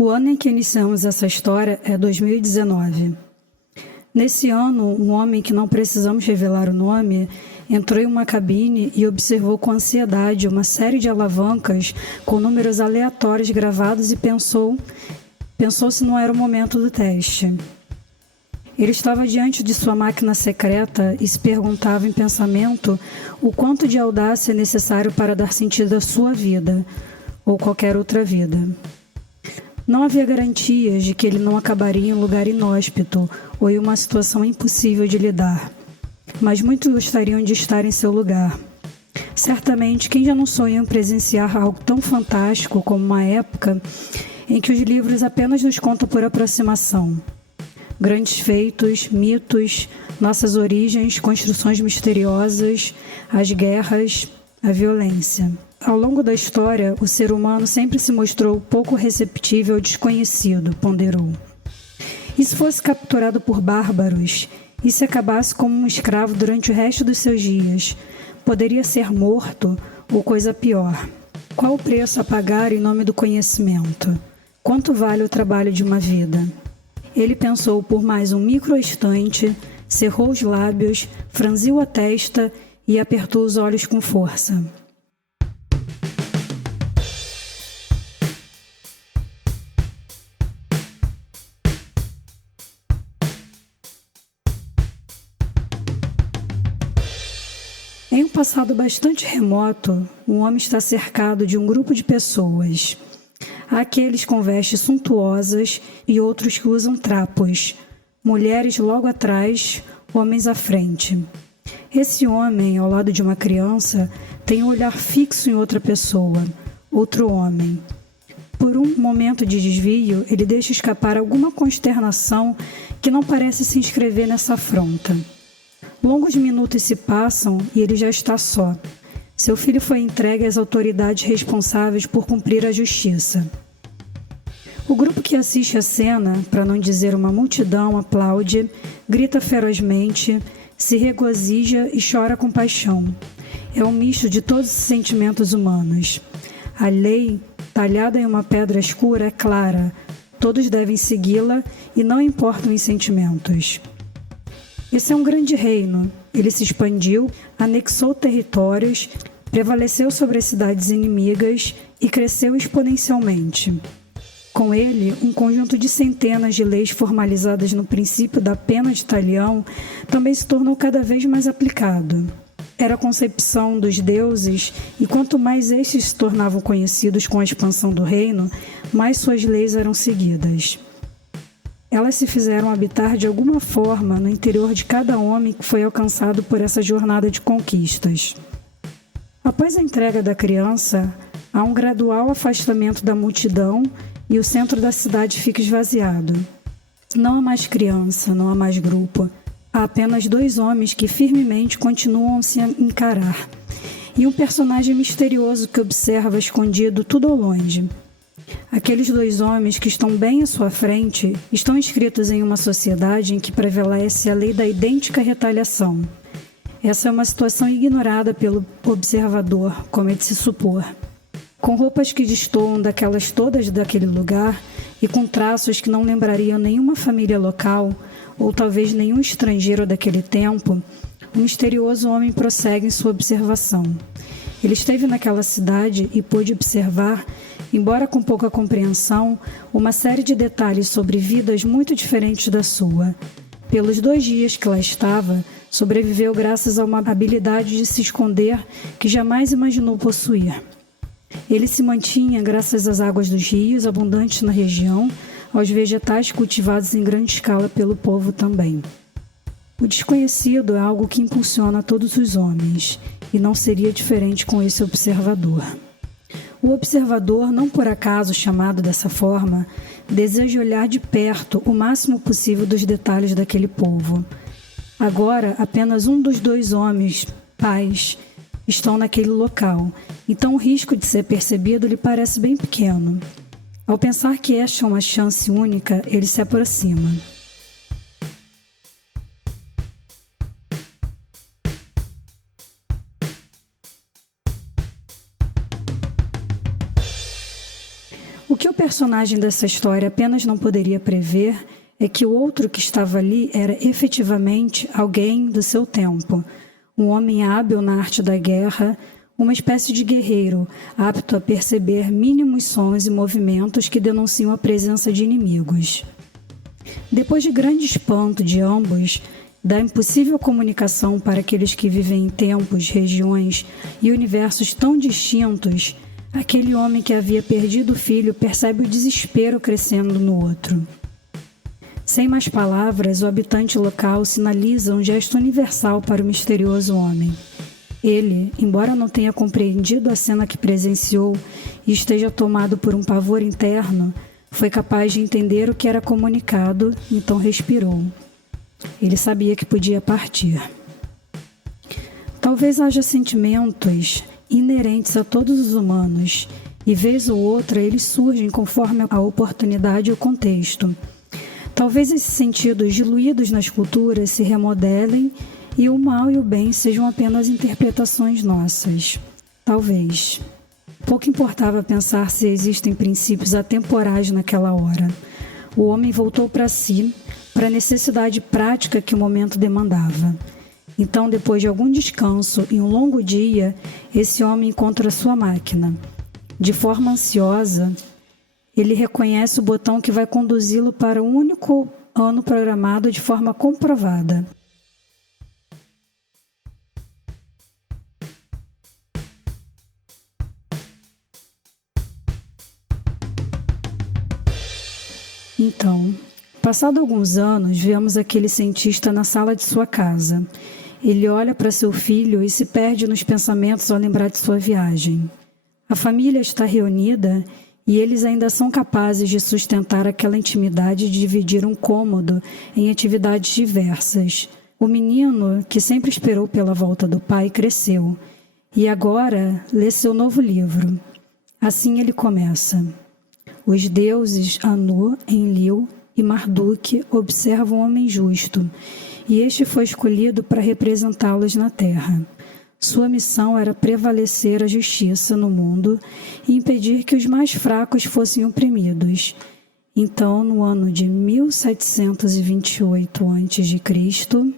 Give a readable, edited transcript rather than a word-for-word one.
O ano em que iniciamos essa história é 2019. Nesse ano, um homem que não precisamos revelar o nome entrou em uma cabine e observou com ansiedade uma série de alavancas com números aleatórios gravados e pensou se não era o momento do teste. Ele estava diante de sua máquina secreta e se perguntava em pensamento o quanto de audácia é necessário para dar sentido à sua vida, ou qualquer outra vida. Não havia garantias de que ele não acabaria em um lugar inóspito ou em uma situação impossível de lidar, mas muitos gostariam de estar em seu lugar. Certamente, quem já não sonhou em presenciar algo tão fantástico como uma época em que os livros apenas nos contam por aproximação. Grandes feitos, mitos, nossas origens, construções misteriosas, as guerras, a violência. Ao longo da história, o ser humano sempre se mostrou pouco receptível ao desconhecido, ponderou. E se fosse capturado por bárbaros, e se acabasse como um escravo durante o resto dos seus dias, poderia ser morto ou coisa pior. Qual o preço a pagar em nome do conhecimento? Quanto vale o trabalho de uma vida? Ele pensou por mais um microinstante, cerrou os lábios, franziu a testa e apertou os olhos com força. Em um passado bastante remoto, um homem está cercado de um grupo de pessoas. Há aqueles com vestes suntuosas e outros que usam trapos. Mulheres logo atrás, homens à frente. Esse homem, ao lado de uma criança, tem um olhar fixo em outra pessoa, outro homem. Por um momento de desvio, ele deixa escapar alguma consternação que não parece se inscrever nessa afronta. Longos minutos se passam e ele já está só. Seu filho foi entregue às autoridades responsáveis por cumprir a justiça. O grupo que assiste a cena, para não dizer uma multidão, aplaude, grita ferozmente, se regozija e chora com paixão. É um misto de todos os sentimentos humanos. A lei, talhada em uma pedra escura, é clara. Todos devem segui-la e não importam os sentimentos. Esse é um grande reino. Ele se expandiu, anexou territórios, prevaleceu sobre as cidades inimigas e cresceu exponencialmente. Com ele, um conjunto de centenas de leis formalizadas no princípio da pena de talião também se tornou cada vez mais aplicado. Era a concepção dos deuses, e quanto mais estes se tornavam conhecidos com a expansão do reino, mais suas leis eram seguidas. Elas se fizeram habitar de alguma forma no interior de cada homem que foi alcançado por essa jornada de conquistas. Após a entrega da criança, há um gradual afastamento da multidão e o centro da cidade fica esvaziado. Não há mais criança, não há mais grupo. Há apenas dois homens que firmemente continuam a se encarar. E um personagem misterioso que observa escondido tudo ao longe. Aqueles dois homens que estão bem à sua frente estão inscritos em uma sociedade em que prevalece a lei da idêntica retaliação. Essa é uma situação ignorada pelo observador, como é de se supor. Com roupas que destoam daquelas todas daquele lugar e com traços que não lembrariam nenhuma família local ou talvez nenhum estrangeiro daquele tempo, um misterioso homem prossegue em sua observação. Ele esteve naquela cidade e pôde observar, embora com pouca compreensão, uma série de detalhes sobre vidas muito diferentes da sua. Pelos 2 dias que lá estava, sobreviveu graças a uma habilidade de se esconder que jamais imaginou possuir. Ele se mantinha graças às águas dos rios abundantes na região, aos vegetais cultivados em grande escala pelo povo também. O desconhecido é algo que impulsiona todos os homens, e não seria diferente com esse observador. O observador, não por acaso chamado dessa forma, deseja olhar de perto o máximo possível dos detalhes daquele povo. Agora, apenas um dos 2 homens, pais, estão naquele local, então o risco de ser percebido lhe parece bem pequeno. Ao pensar que esta é uma chance única, ele se aproxima. O que o personagem dessa história apenas não poderia prever é que o outro que estava ali era efetivamente alguém do seu tempo, um homem hábil na arte da guerra, uma espécie de guerreiro, apto a perceber mínimos sons e movimentos que denunciam a presença de inimigos. Depois de grande espanto de ambos, da impossível comunicação para aqueles que vivem em tempos, regiões e universos tão distintos, aquele homem que havia perdido o filho percebe o desespero crescendo no outro. Sem mais palavras, o habitante local sinaliza um gesto universal para o misterioso homem. Ele, embora não tenha compreendido a cena que presenciou e esteja tomado por um pavor interno, foi capaz de entender o que era comunicado, então respirou. Ele sabia que podia partir. Talvez haja sentimentos inerentes a todos os humanos, e vez ou outra eles surgem conforme a oportunidade e o contexto. Talvez esses sentidos diluídos nas culturas se remodelem e o mal e o bem sejam apenas interpretações nossas. Talvez. Pouco importava pensar se existem princípios atemporais naquela hora. O homem voltou para si, para a necessidade prática que o momento demandava. Então, depois de algum descanso e um longo dia, esse homem encontra sua máquina. De forma ansiosa, ele reconhece o botão que vai conduzi-lo para um único ano programado de forma comprovada. Então, passado alguns anos, vemos aquele cientista na sala de sua casa. Ele olha para seu filho e se perde nos pensamentos ao lembrar de sua viagem. A família está reunida e eles ainda são capazes de sustentar aquela intimidade de dividir um cômodo em atividades diversas. O menino, que sempre esperou pela volta do pai, cresceu e agora lê seu novo livro. Assim ele começa. Os deuses Anu, Enlil e Marduk observam o homem justo, e este foi escolhido para representá-los na terra. Sua missão era prevalecer a justiça no mundo e impedir que os mais fracos fossem oprimidos. Então, no ano de 1728 a.C.,